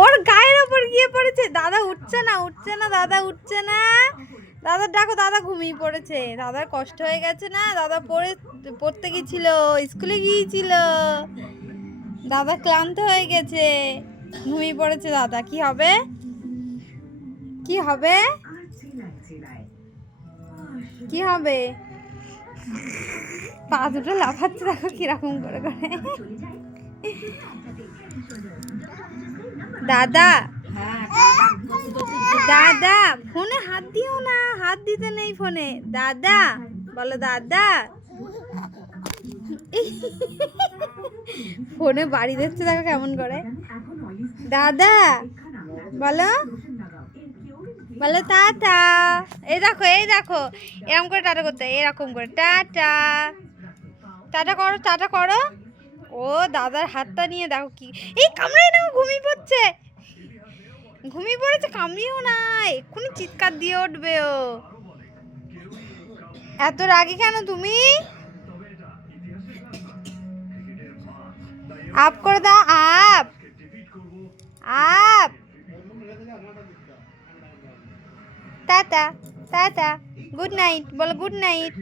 ওর গায়ের ওপর গিয়ে পড়েছে। দাদা উঠছে না, উঠছে না, দাদা উঠছে না। দাদার ডাকো, দাদা ঘুমিয়ে পড়েছে। দাদার কষ্ট হয়ে গেছে না, দাদা পড়তে গিয়েছিল, স্কুলে গিয়েছিল। দাদা ক্লান্ত হয়ে গেছে, ঘুমিয়ে পড়েছে দাদা। কি হবে, কি হবে, কি হবে? পা দুটো লাফাচ্ছে, দেখো কিরকম করে করে। দাদা, দাদা ফোনে হাত দিও না, হাত দিতে নেই ফোনে। দাদা বলো, দাদা। ফোনে বাড়ি দিচ্ছে, দেখো কেমন করে। দাদা বলো, বলো টাটা। এই দেখো, এই দেখো, এরকম করে টাটা করতে, এরকম করে টাটা, টাটা করো, টাটা করো। ও দাদার হাতটা নিয়ে দেখো কি, এই কামড়াই না, ঘুমিয়ে পড়ছে, ঘুমিয়ে পড়েছে। কামড়িও না, এক্ষুনি চিৎকার দিয়ে উঠবে ও। এত রাগী কেন তুমি? আপ করে দাও, up, up. Tata, tata, good night বলো, গুড নাইট।